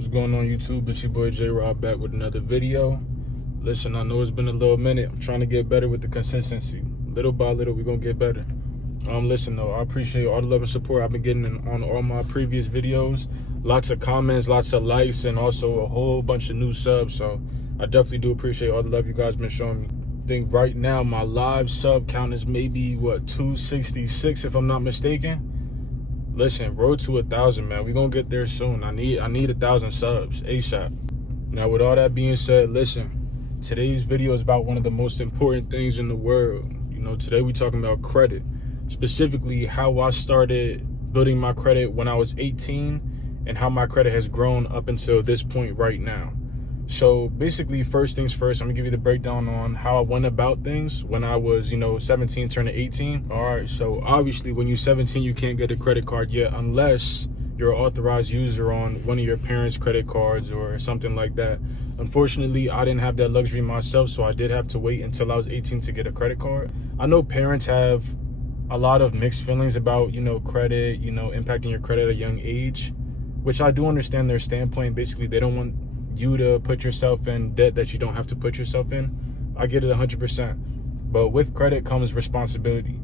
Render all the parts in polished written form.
What's going on, YouTube? It's your boy J-Rob back with another video. Listen, I know it's been a little minute. I'm trying to get better with the consistency. Little by little, we're gonna get better. Listen though, I appreciate all the love and support I've been getting on all my previous videos. Lots of comments, lots of likes, and also a whole bunch of new subs. So I definitely do appreciate all the love you guys been showing me. I think right now my live sub count is maybe 266 if I'm not mistaken. Listen, road to 1,000, man. We're gonna get there soon. I need 1,000 subs ASAP. Now, with all that being said, listen, today's video is about one of the most important things in the world. You know, today we're talking about credit, specifically how I started building my credit when I was 18 and how my credit has grown up until this point right now. So basically, first things first, I'm gonna give you the breakdown on how I went about things when I was, 17 turning 18. All right, so obviously when you're 17, you can't get a credit card yet unless you're an authorized user on one of your parents' credit cards or something like that. Unfortunately, I didn't have that luxury myself, so I did have to wait until I was 18 to get a credit card. I know parents have a lot of mixed feelings about, credit, impacting your credit at a young age, which I do understand their standpoint. Basically, they don't want you to put yourself in debt that you don't have to put yourself in. I get it 100%. But with credit comes responsibility.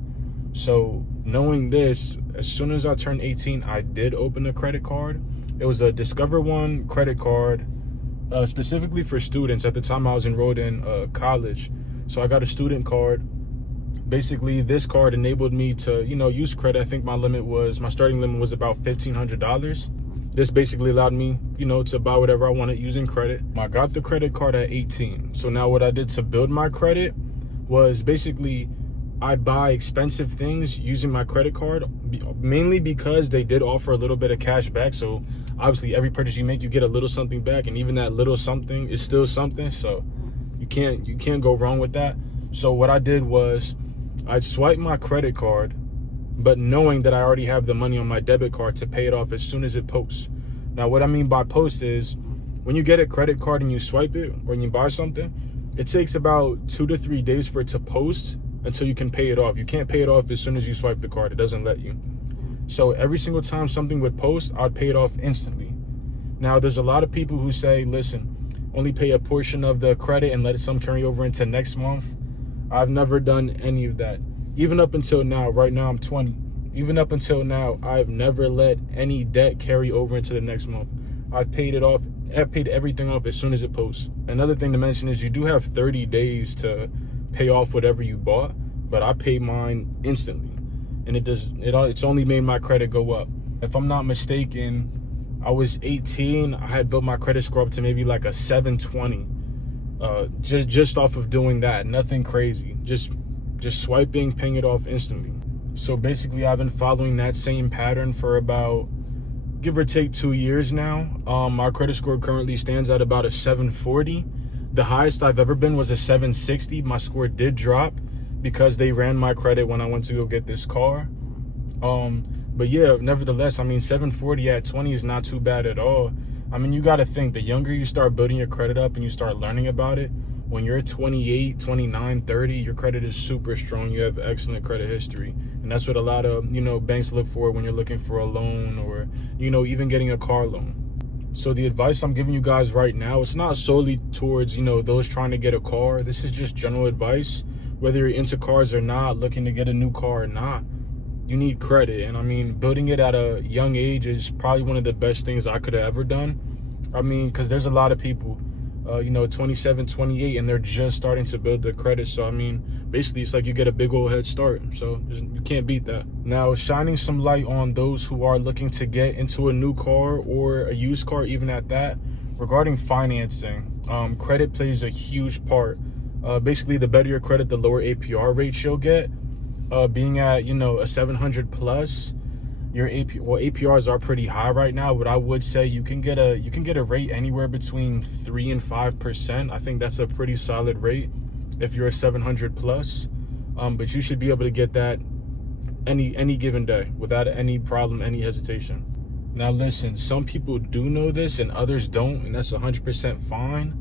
So knowing this, as soon as I turned 18, I did open a credit card. It was a Discover One credit card, specifically for students. At the time I was enrolled in college. So I got a student card. Basically, this card enabled me to, use credit. I think my starting limit was about $1,500. This basically allowed me, to buy whatever I wanted using credit. I got the credit card at 18. So now what I did to build my credit was basically I'd buy expensive things using my credit card, mainly because they did offer a little bit of cash back. So obviously every purchase you make, you get a little something back, and even that little something is still something. So you can't go wrong with that. So what I did was I'd swipe my credit card, but knowing that I already have the money on my debit card to pay it off as soon as it posts. Now, what I mean by post is when you get a credit card and you swipe it or you buy something, it takes about 2 to 3 days for it to post until you can pay it off. You can't pay it off as soon as you swipe the card. It doesn't let you. So every single time something would post, I'd pay it off instantly. Now, there's a lot of people who say, listen, only pay a portion of the credit and let some carry over into next month. I've never done any of that. Even up until now, right now I'm 20. Even up until now, I've never let any debt carry over into the next month. I paid it off. I paid everything off as soon as it posts. Another thing to mention is you do have 30 days to pay off whatever you bought, but I paid mine instantly, and it's only made my credit go up. If I'm not mistaken, I was 18. I had built my credit score up to maybe like a 720, just off of doing that. Nothing crazy. Just swiping, paying it off instantly. So basically, I've been following that same pattern for about, give or take, 2 years now. My credit score currently stands at about a 740. The highest I've ever been was a 760. My score did drop because they ran my credit when I went to go get this car. But yeah, nevertheless, 740 at 20 is not too bad at all. You got to think, the younger you start building your credit up and you start learning about it, when you're 28, 29, 30, your credit is super strong. You have excellent credit history. And that's what a lot of, banks look for when you're looking for a loan or, even getting a car loan. So the advice I'm giving you guys right now, it's not solely towards, those trying to get a car. This is just general advice. Whether you're into cars or not, looking to get a new car or not, you need credit. And building it at a young age is probably one of the best things I could have ever done. Because there's a lot of people, 27, 28, and they're just starting to build their credit. So, basically, it's like you get a big old head start. So you can't beat that. Now, shining some light on those who are looking to get into a new car or a used car, even at that, regarding financing, credit plays a huge part. Basically, the better your credit, the lower APR rates you'll get. Being at, a 700 plus, your APRs are pretty high right now, but I would say you can get a rate anywhere between 3 and 5%. I think that's a pretty solid rate if you're a 700 plus. But you should be able to get that any given day without any problem, any hesitation. Now listen, some people do know this and others don't, and that's 100% fine.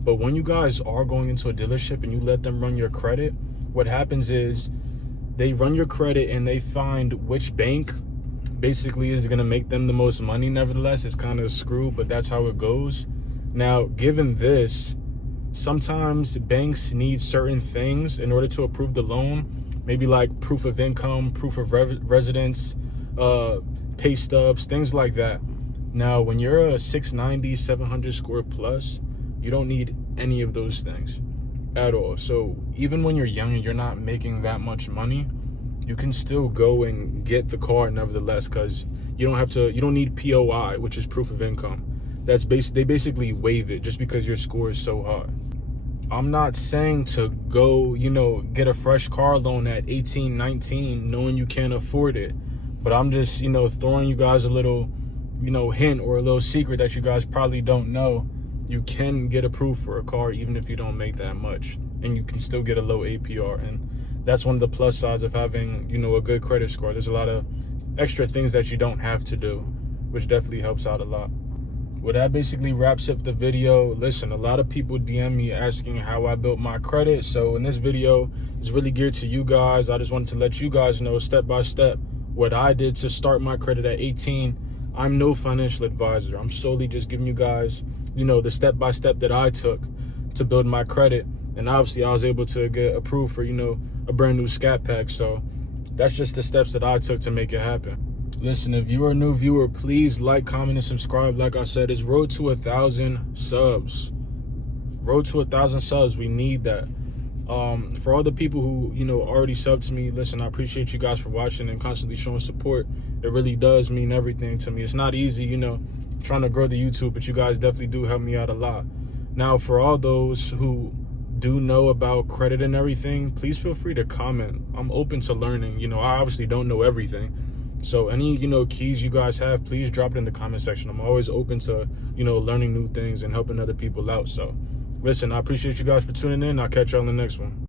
But when you guys are going into a dealership and you let them run your credit, what happens is they run your credit and they find which bank basically is going to make them the most money. Nevertheless, it's kind of screwed, but that's how it goes. Now, given this, sometimes banks need certain things in order to approve the loan, maybe like proof of income, proof of residence, pay stubs, things like that. Now, when you're a 690, 700 score plus, you don't need any of those things at all. So even when you're young and you're not making that much money, you can still go and get the car nevertheless, because you don't need POI, which is proof of income. They basically waive it just because your score is so high. I'm not saying to go, get a fresh car loan at 18, 19, knowing you can't afford it. But I'm just, throwing you guys a little, hint or a little secret that you guys probably don't know. You can get approved for a car even if you don't make that much, and you can still get a low APR. And that's one of the plus sides of having, a good credit score. There's a lot of extra things that you don't have to do, which definitely helps out a lot. Well, that basically wraps up the video. Listen, a lot of people DM me asking how I built my credit. So in this video, it's really geared to you guys. I just wanted to let you guys know step by step what I did to start my credit at 18. I'm no financial advisor. I'm solely just giving you guys, the step by step that I took to build my credit. And obviously I was able to get approved for, a brand new Scatpack. So that's just the steps that I took to make it happen. Listen, if you're a new viewer, please like, comment, and subscribe. Like I said, it's road to 1,000 subs. Road to 1,000 subs. We need that. For all the people who, already subbed to me, listen, I appreciate you guys for watching and constantly showing support. It really does mean everything to me. It's not easy, trying to grow the YouTube, but you guys definitely do help me out a lot. Now, for all those who do know about credit and everything, please feel free to comment. I'm open to learning. I obviously don't know everything. So any, keys you guys have, please drop it in the comment section. I'm always open to, learning new things and helping other people out. So listen, I appreciate you guys for tuning in. I'll catch you on the next one.